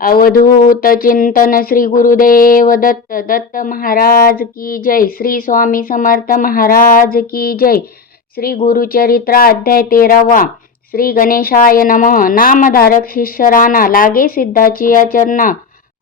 अवधूत चिंतन श्री गुरुदेव दत्त दत्त महाराज की जय। श्री स्वामी समर्थ महाराज की जय। श्री गुरुचरित्र अध्याय 13वा। श्री गणेशाय नमः। नामधारक शिष्य राणा लागे सिद्धाची आचरणा,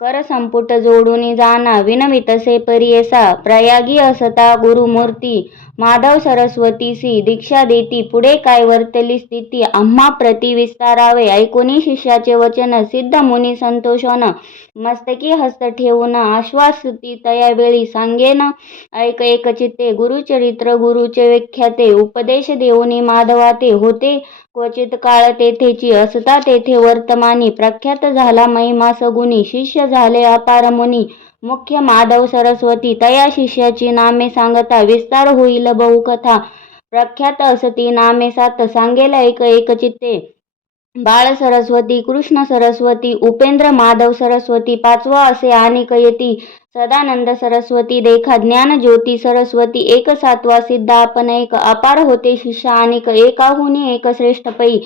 कर संपुट जोडून जाना विनवितसे परियेसा। प्रयागी असता गुरुमूर्ती, माधव सरस्वतीसी दीक्षा देती। पुढे काय वर्तली स्थिती, आम्हा प्रति विस्तारावे। ऐकुनी शिष्याचे वचन, सिद्ध मुनी संतोषन। मस्तकी हस्त ठेवून आश्वासती तया वेळी, सांगेन ऐक एक चित्ते। गुरुचरित्र गुरुचे विख्याते, उपदेश देऊनी माधवाते। होते क्वचित काळ तेथेची, असता तेथे वर्तमानी। प्रख्यात झाला महिमा सगुणी, शिष्य झाले अपार मुनी। मुख्य माधव सरस्वती, तया शिष्याची नामे सांगता। विस्तार होईल बहुकथा, प्रख्यात असती नामे सात। सांगेल ऐक एक चित्ते। बाळ सरस्वती, कृष्ण सरस्वती, उपेंद्र माधव सरस्वती। पाचवा असे आणि कयती, सदानंद सरस्वती देखा। ज्ञान ज्योती सरस्वती, एक सातवा। सिद्ध आपण एक, अपार होते शिष्य अनेक। एकाहुनी एक श्रेष्ठ पै,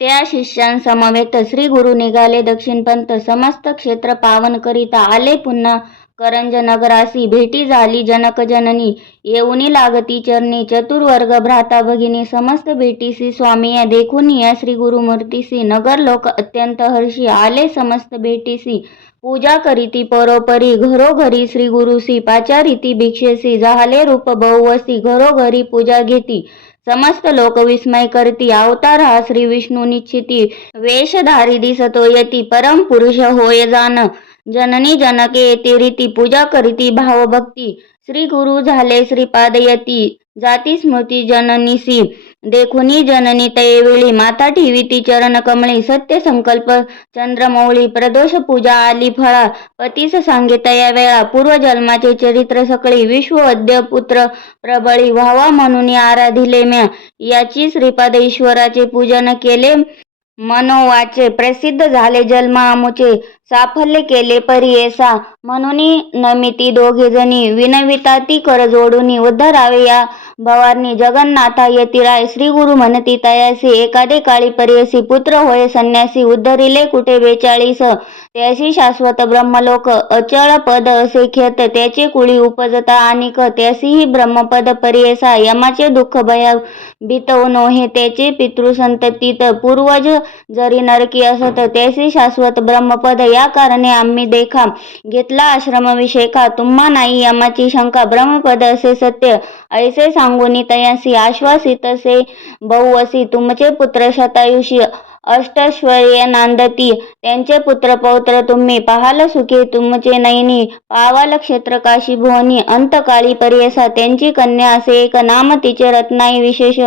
त्या शिष्यांसमवेत श्री गुरु निघाले दक्षिणपंथ। समस्त क्षेत्र पावन करिता, आले पुन्हा करंज नगरासी। भेटी झाली जनक जननी, येऊनी लागती चरणी। चतुर्वर्ग भ्राता भगिनी, समस्त भेटीसी स्वामीया। देखून या श्री गुरुमूर्तीसी, नगर लोक अत्यंत हर्षी। आले समस्त भेटीसी, पूजा करीती परोपरी। घरोघरी श्री गुरुसी, पाचारीती भिक्षेसी। झाले रूप बहुवसी, घरोघरी पूजा घेती। समस्त लोक विस्मय करती, अवतार हा श्री विष्णू निश्चिती। वेशधारी दिसतो यती, परम पुरुष होय जान। जननी जनके येती रीती, पूजा करीती भावभक्ती। श्री गुरु झाले श्रीपाद यती, जाती स्मृती जननीसी। देखुनी जननी तयेवेळी, माता ठेवीती चरण कमळी। सत्य संकल्प चंद्रमौळी, प्रदोष पूजा आली फळा। पतीस सांगे तया वेळा, पूर्वजन्माचे चरित्र सकळी। विश्ववद्य पुत्र प्रबळी, व्हावा म्हणून आराधिले म्या। याची श्रीपाद ईश्वराचे पूजन केले मनोवाचे। प्रसिद्ध झाले जन्मा अमुचे, साफल्य केले परियेसा। म्हणून नमिती दोघे जणी, विनविताती कर जोडूनी। उद्धरावे या भवानी, जगन्नाथा यती राय। श्री गुरु म्हणती तयासी, एखादे काळी परियसी। पुत्र होय संन्यासी, उद्धरिले कुठे 42। त्यासी शाश्वत ब्रह्मलोक, अचळ पद असे ख्यात। त्याचे कुळी उपजता अनिक, त्यासीही ब्रह्मपद परियेसा। यमाचे दुःख भयभीत नोहे, त्याचे पितृसंततीत। पूर्वज जरी नरकी असत, त्यासी शाश्वत ब्रह्मपद। या कारणे आम्ही देखा, घेतला आश्रम विषेका। तुम्हा नाही यमाची शंका, ब्रह्मपद असे सत्य। ऐसे सांगूनी तयासी, आश्वासितसे बहुवसी। तुमचे पुत्र शतायुषी, अष्टैश्वर्ये नांदती। त्यांचे पुत्र पौत्र तुम्ही, पाहाल सुखे तुमचे नयनी। पावाल क्षेत्र काशी भुवनी, अंतकाळी परियेसा। त्यांची कन्या असे एक, नाम तिचे रत्नाई विशेष।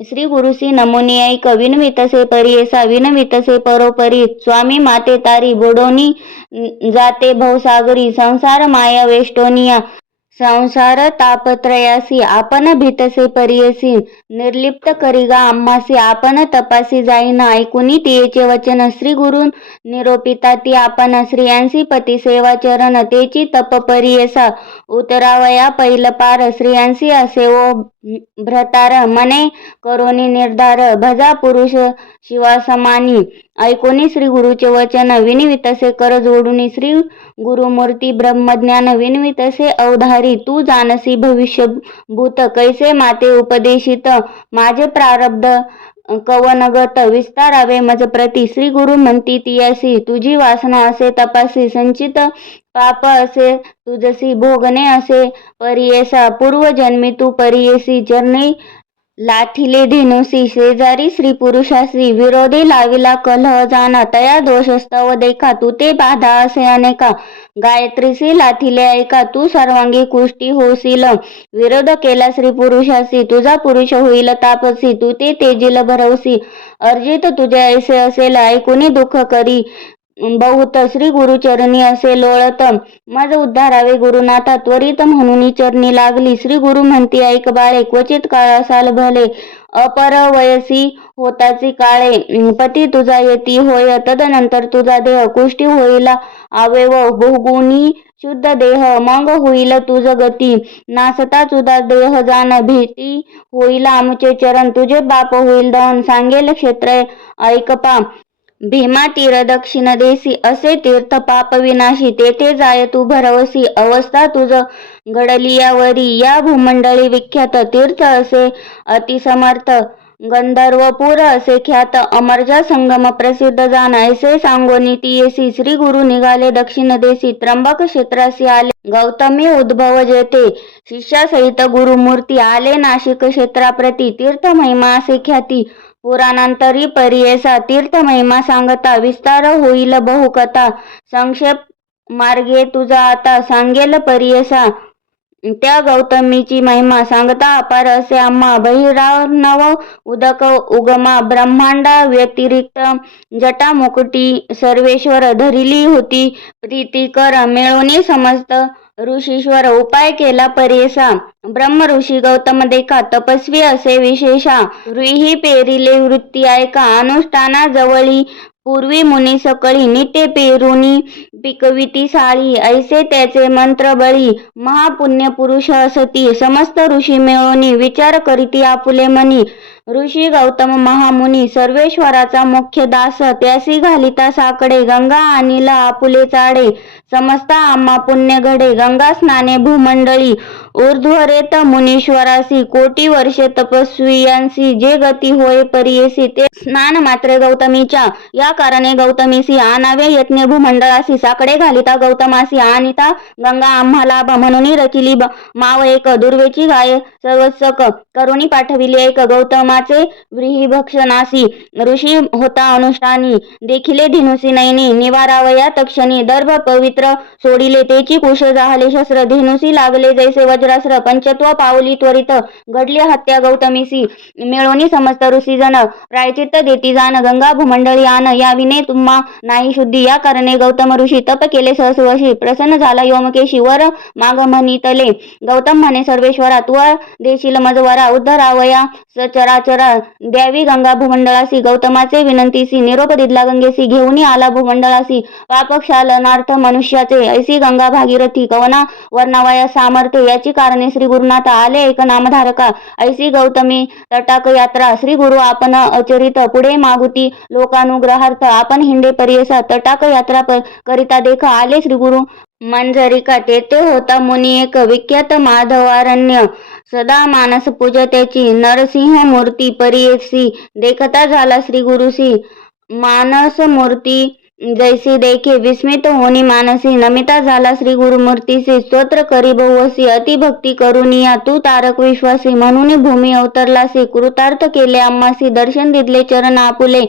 श्री गुरुसी नमुनी ऐक, विनवितसे परियेसा। विनवितसे परोपरी, स्वामी माते तारी। बुडोनी जाते भवसागरी, संसार माया वेष्टोनिया। संसार तापत्रयासी, आपण भीतसे परियसी। निर्लिप्त करिगा आम्हासी, आपण तपासी जाईना। ऐकुनी तियेचे वचन, श्री गुरु निरोपिता ती आपण। स्त्रियांसी पती सेवा चरण, तेची तप परियेसा। उतरावया पैल पार, स्त्रियांसी असे ओ भ्रतार। मने करोनी निर्धार, भजा पुरुष शिवासमानी। ऐकोनी श्री गुरुचे वचन, विनवितसे कर जोडूनी। श्री गुरुमूर्ती ब्रह्मज्ञान, विनवितसे अवधारी। तू जानसी भविष्यभूत, कैसे माते उपदेशित। माझे प्रारब्ध कवनगत, विस्तारावे मज प्रती। श्री गुरु म्हणती तियासी, तुझी वासना असे तपासी। संचित पाप असे तुझसी, भोगणे असे परियेसा। पूर्वजन्मी तू परियेसी, चरणी लाथिले धेनुसी। शेजारी स्त्री पुरुषासी, विरोधी लाविला कलह जाना। तया दोष स्तव देखा, तू ते बाधा असे अनेका। गायत्रीसी लाथिले ऐका, तू सर्वांगी कुष्टी होशील। विरोध केला स्त्री पुरुषासी, तुझा पुरुष होईल तापसी। तू ते तेजील भरवसी, अर्जित तुझे ऐसे असेल। ऐकुनी दुःख करी बहुत, श्री गुरु चरणी असे लोळत। मज उद्धारावे गुरुनाथा, त्वरित म्हणून चरणी लागली। श्री गुरु म्हणती ऐक बाळे, क्वचित काळ असाल भले। अपरवयसी होताची काळे, पती तुझा यती होय। तदनंतर तुझा देह कुष्ठी होईल अवयव। भोगुनी शुद्ध देह, मग होईल तुझ गती। नासता तुझा देह जाण, भेटी होईल आमुचे चरण। तुझे बाप होईल दहन, सांगेल क्षेत्र ऐक पा। भीमा तीर दक्षिण देसी असे तीर्थ पाप विनाशी तेथे जाय तू भरवसी अवस्था तुझ घडलियावरी या भूमंडळी विख्यात तीर्थ असे अतिसमर्थ गंधर्वपूर असे ख्यात अमरजा संगम प्रसिद्ध जाण ऐसे सांगोनी तियेसी श्री गुरु निघाले दक्षिण देसी त्र्यंबक क्षेत्रासी आले गौतमी उद्भव जेथे शिष्यासहित गुरुमूर्ती आले नाशिक क्षेत्राप्रती तीर्थ महिमा असे ख्याती पुराणांतरी परियेसा तीर्थ महिमा सांगता विस्तार होईल बहुकथा संक्षेप मार्गे तुझा आता सांगेल परियेसा त्या गौतमीची महिमा सांगता अपार असे आम्हा बहिरानव उदक उगमा ब्रह्मांडा व्यतिरिक्त जटा मुकुटी सर्वेश्वर धरिली होती प्रीतिकर मिळवणी समस्त ऋषीश्वर उपाय केला परेसा ब्रह्म ऋषी गौतम देखा तपस्वी असे विशेषा रुही पेरिले वृत्ती ऐका अनुष्ठाना जवळी पूर्वी मुनी सकळी नित्य पेरुनी पिकविती साळी ऐसे त्याचे मंत्र बळी महापुण्य पुरुष असती समस्त ऋषी मिळवणी विचार करीती आपुले मनी ऋषी गौतम महामुनी सर्वेश्वराचा मुख्य दास त्यासी घालिता साकडे गंगा आणिला आपुले चाडे समस्त आम्हा पुण्य घडे गंगा स्नाने भूमंडळी ऊर्ध्वरेत मुनीश्वरासी कोटी वर्षे तपस्वियांसी जे गती होय परियेसी ते स्नान मात्रे गौतमीच्या या कारणे गौतमीसी आनावे यज्ञ भूमंडळासी साकडे घालिता गौतमासी आणिता गंगा आम्हा लाभ म्हणून रचिली माव एक दुर्वेची गाय सर्वसक करुणी पाठविली एक गौतमाचे व्रीहिभक्षणासी ऋषी होता अनुष्ठानी देखिले धेनुसी नयनी निवारावया तक्षणी दर्भ पवित्र सोडिले तेची कुश जाहले शस्त्र धेनुसी लागले जैसे वज्रास्त्र पंचत्व पावली त्वरित घडली हत्या गौतमीसी मिळवणी समस्त ऋषीजन प्रायचित्त देती जाण गंगा भूमंडळी आन या विने तुम्हा नाही शुद्धी या कारणे गौतम ऋषी तप केले सहसवशी प्रसन्न झाला योमकेशी वर माग म्हणितले गौतम म्हणे सर्वेश्वरा तू देशील मजवरा उद्धरावया सचराचरा द्यावी गंगा भूमंडळासी गौतमाचे विनंतीसी निरोप दिदला गंगेसी घेऊनी आला भूमंडळासी पापक्षालनार्थ मनुष्याचे ऐसी गंगा भागीरथी कवना वर्णावया सामर्थ्य याची कारणे श्री गुरुनाथ आले एक नामधारका ऐसी गौतमी तटाक यात्रा श्री गुरु आपण अचरित पुढे मागुती लोकानुग्रहार्थ आपण हिंडे परियसा तटाक यात्रा करिता देख आले श्री गुरु मंजरिका तेथे होता मुनी एक विख्यात माधवारण्य सदा मानस पूजत्याची नरसिंह मूर्ती परियेसी देखता झाला श्री गुरुसी मानस मूर्ती जैसी देखे विस्मित होनी मानसी नमिता झाला श्री गुरुमूर्तीसी स्तोत्र करी बहुवसी अतिभक्ती करुनिया तू तारक विश्वासी म्हणून भूमी अवतरलासी कृतार्थ केले आम्हासी दर्शन दिदले चरण आपुले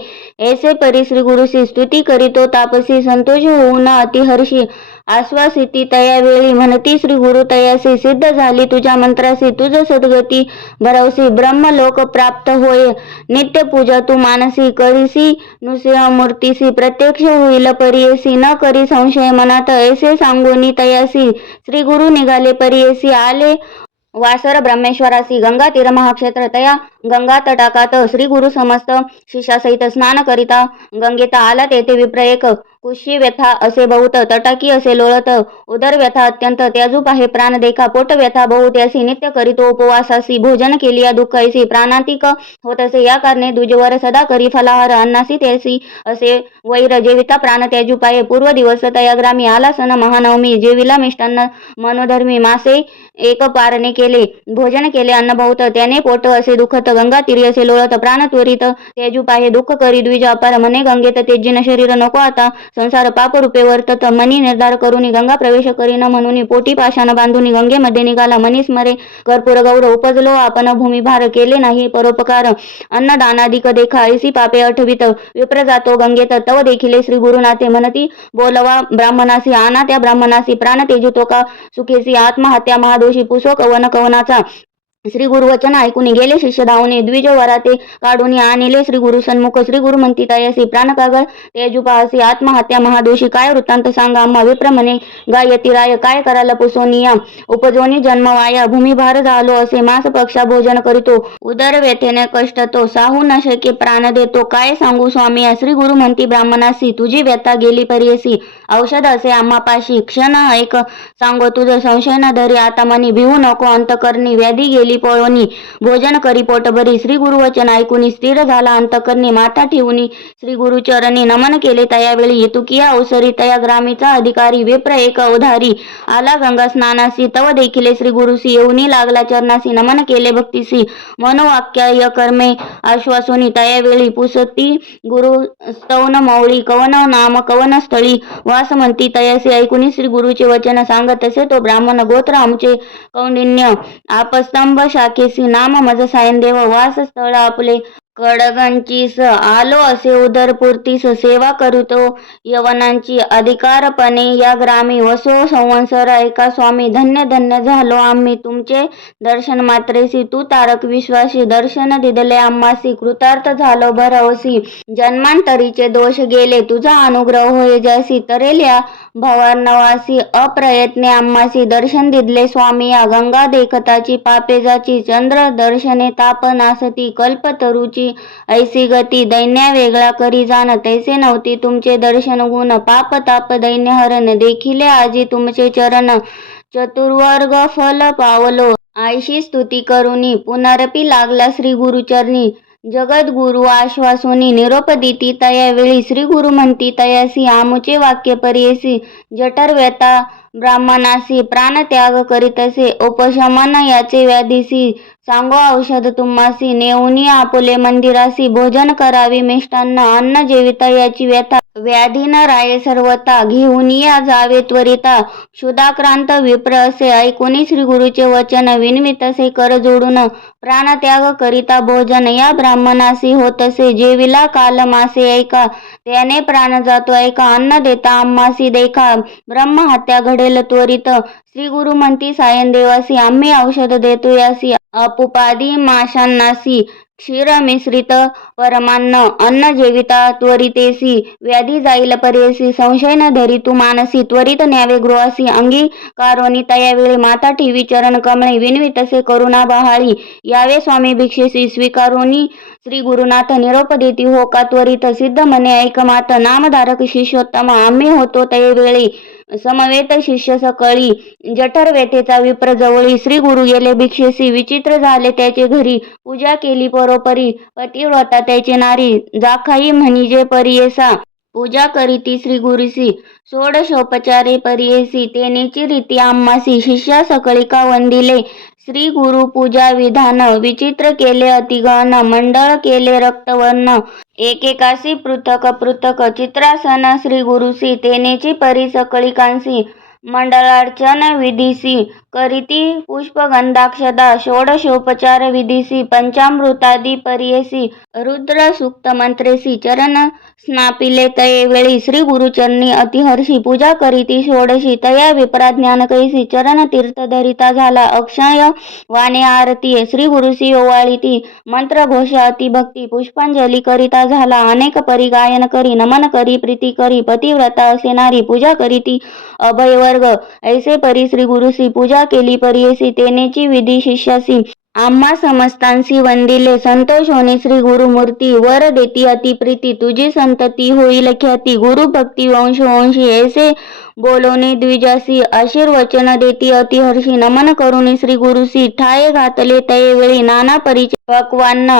ऐसे परी श्री गुरुसी स्तुती करीतो तापसी संतोष होऊन अतिहर्षी आश्वासिती तयावेळी म्हणती श्री गुरु तयासी सिद्ध झाली तुझ्या मंत्रासी तुझ सद्गती भरवसी ब्रह्मलोक प्राप्त होय नित्य पूजा तू मानसी करीसी नुसिंह मूर्तीसी प्रत्यक्ष होईल परियेसी न करी संशय मनात ऐसे सांगोनी तयासी श्री गुरु निघाले परियेसी आले वासर ब्रह्मेश्वरासी गंगा तीर महाक्षेत्र तया गंगा तटाकात श्री गुरु समस्त शिष्यासहित स्नान करिता गंगेता आला तेथे विप्र एक कुशी व्यथा असे बहुत तटाकी असे लोळत उदर व्यथा अत्यंत त्याजूप आहे प्राण देखा पोट व्यथा बहु त्यासी नित्य करीतो उपवासासी भोजन केलिया दुःख ऐसी प्राणांतिक होत असे या कारणे दुजवर सदा करी फलाहार अन्नासी त्यासी असे वैर जेविता प्राण त्याजूप आहे पूर्व दिवस तयाग्रामी आला सण महानवमी जेविला मिष्टान्न मनोधर्मी मासे एक पारणे केले भोजन केले अन्न बहुत त्याने पोट असे दुखत गंगा तिरी असे लोळत प्राण त्वरित त्याजूप आहे दुःख करी द्विज अपार म्हणे गंगेत तेजीन शरीर नको आता संसार पाप रूपे वर्तत मनी निर्धार करून गंगा प्रवेश करीन म्हणून पोटी पाशान बांधून गंगेमध्ये निघाला मनीस मरे कर्पूर गौर उपजलो आपण भूमिभार केले नाही परोपकार अन्नदानादिक देखा ऐसी पापे आठवित विप्र जातो गंगेत तव देखिले श्री गुरुनाथे म्हणती बोलवा ब्राह्मणासी आना त्या ब्राह्मणासी प्राण तेजू का सुखेसी आत्महत्या महादोषी पुसो कवन कवनाचा श्री गुरु वचन ऐकून गेले शिष्य धावणे द्विज वराते काढून आणले श्री गुरु सन्मुख श्री गुरु म्हणती तयासी प्राण कागळ तेजुपासी आत्महत्या महादोषी काय वृत्तांत सांगा आम्हा विप्र म्हणे गायती राय काय करायला पुसोनिया उपजोनी जन्म वाया भूमिभार झालो असे मास पक्षा भोजन करीतो उदर व्यथेने कष्ट तो साहू न शके प्राण देतो काय सांगू स्वामी श्री गुरु म्हणती ब्राह्मणासी तुझी व्यथा गेली परियसी औषध असे आम्हा पाशी क्षण एक सांगो तुझं संशय न धरी आता मनी भिवू नको अंतकरणी व्याधी गेली केली पळोनी भोजन करी पोटभरी श्री गुरुवचन ऐकुनी स्थिर झाला अंतकरणी माथा ठेवूनी श्री गुरुचरणी नमन केले तयावेळी येतुकिया अवसरी तया ग्रामीचा अधिकारी विप्र एक अवधारी आला गंगा स्नानासी तव देखिले श्री गुरुसी येऊनी लागला चरणासी नमन केले भक्तीसी मनोवाक्य कर्मे आश्वासोनी तयावेळी पुसती गुरु स्तवन मौळी कवन नाम कवन स्थळी वास म्हणती तयासी ऐकुनी श्री गुरुचे वचन सांगत असे तो ब्राह्मण गोत्र आमचे कौंडिन्य आपस्तंभ शाखेसी नाम मज सायनदेव वास स्थळ आपले कडगंचीस आलो असे उदरपूर्तीस सेवा करीतो यवनांची अधिकारपणे या ग्रामी वसो संवत्सर ऐका स्वामी धन्य धन्य झालो आम्ही तुमचे दर्शन मात्रेसी तू तारक विश्वासी दर्शन दिदले आम्हासी कृतार्थ झालो भरवसी जन्मांतरीचे दोष गेले तुझा अनुग्रह होय जैसी तरेल या भवानवासी अप्रयत्ने आम्हासी दर्शन दिदले स्वामी या गंगा देखताची पापेजाची चंद्र दर्शने तापनासती कल्पतरुची ऐसी गती दैन्या वेगळा करी जाण तैसे नव्हती तुमचे दर्शन गुण पाप ताप दैन्य हरण देखिले आजी तुमचे चरण चतुर्वर्ग फल पावलो आयशी स्तुती करुनी पुनरपी लागला श्री गुरुचरणी जगद्गुरु आश्वासोनी निरोप दिती तयावेळी श्री गुरु म्हणती तयासी आमुचे वाक्य परियसी जठर व्यथा ब्राह्मणासी प्राणत्याग करीतसे उपशमन याचे व्याधीसी सांगो औषध तुम्हासी नेऊनी आपुले मंदिरासी भोजन करावी मिष्टान्न अन्न जेविता याची व्यथा व्याधी न राये सर्वता घेऊन या जावे त्वरिता क्षुधाक्रांत विप्र असे ऐकुनी श्री गुरुचे वचन विनवितसे कर जोडून प्राणत्याग करिता भोजन या ब्राह्मणासी होतसे जेविला काल मासे ऐका त्याने प्राण जातो ऐका अन्न देता आम्हासी देखा ब्रह्महत्या घडेल त्वरित श्री गुरु म्हणती सायन देवासी आम्ही औषध देतो यासी अपुपादी माशांनासी क्षीर मिश्रित परमान्न अन्न जेविता त्वरितेसी व्याधी जाईल परेसी संशय न धरी तू मानसी त्वरित न्यावे गृहासी अंगी कारोनी तयावेळी माता ठेवी चरण कमळे विनवितसे करुणा बहाळी यावे स्वामी भिक्षेसी स्वीकारोनी श्री गुरुनाथ निरोप देती हो का त्वरित सिद्ध म्हणे ऐक मात नामधारक शिष्योत्तम आम्ही होतो तयवेळी समवेत शिष्य सकळी जठर व्यथेचा विप्र जवळी श्री गुरु गेले भिक्षेसी विचित्र झाले त्याचे घरी पूजा केली परोपरी पतिव्रता त्याचे नारी जाखाई म्हणजे परियेसा पूजा करीती श्री गुरुसी षोडशोपचारे परियेसी तेनेची रीती आम्हासी शिष्या सकळिका वंदिले श्री गुरु पूजा विधान विचित्र केले अतिगहन मंडळ केले रक्तवर्ण एकेकासी पृथक पृथक चित्रासन श्री गुरुसी तेनेची परी सकळिकांसी मंडलार्चन विधीसी करीती पुष्पगंधाक्षदा षोडशोपचार विधीसी पंचामृतादी परियेसी रुद्र सूक्त मंत्रेसी चरण स्नापिले तयेवेळी श्री गुरुचरणी अतिहर्षी पूजा करीती षोडशी तया विप्रा ज्ञान कैसी चरण तीर्थ धरिता झाला अक्षय वाणे आरती श्री गुरुसी ओवाळीती मंत्र घोष अतिभक्ती पुष्पांजली करिता झाला अनेक परी गायन करी नमन करी प्रीती करी पतिव्रता असे नारी पूजा करीती अभयवर्ग ऐसे परी श्री गुरुसी पूजा केली परियेसी तेनेची विधी शिष्यासी आम्हा समस्तांसी वंदिले संतोष होणे श्री गुरुमूर्ती वर देती अतिप्रीती तुझी संतती होईल ख्याती गुरु भक्ती वंशवंशी ऐसे बोलवणे द्विजासी आशीर्वचन देती अतिहर्षी नमन करुणी श्री गुरुसी ठाये घातले तयेवेळी नाना परिचय पक्वान्न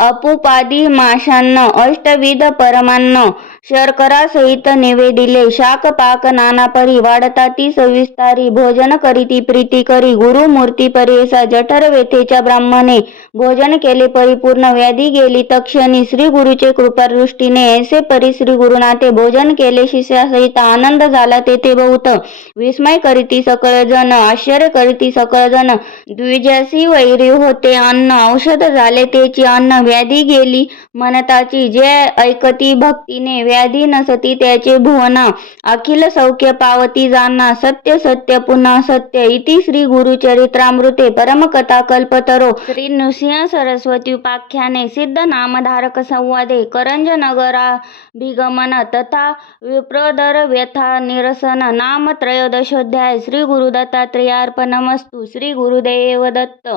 अपुपादी माशान्न अष्टविध परमान्न शर्करा सहित निवेदिले शाक पाक नाना परी वाढता ती सविस्तारी भोजन करीती प्रीती करी गुरु मूर्ती परेसा जठर वेथेच्या ब्राह्मणे भोजन केले परिपूर्ण व्याधी गेली तक्षणी श्री गुरुचे कृपादृष्टीने ऐसे परी श्री गुरुनाथे भोजन केले शिष्यासहित आनंद झाला तेथे बहुत विस्मय करीती सकळजन आश्चर्य करीती सकळजन द्विजासी वैरी होते अन्न औषध झाले तेची अन्न व्याधी गेली मनताची जे ऐकती भक्तीने व्याधी नसती त्याचे भुवना अखिल सौख्य पावती जाना सत्य सत्य पुन्हा सत्य इति श्री गुरुचरित्रामृते परमकथा कल्पतरो श्री नृसिंह सरस्वती उपाख्याने सिद्ध नामधारक संवादे करंज नगराभिगमन तथा विप्रोदर व्यथा निरसन नाम त्रयोदशोध्याय श्री गुरुदत्तात्रेयार्पणमस्तु श्री गुरुदेव दत्त।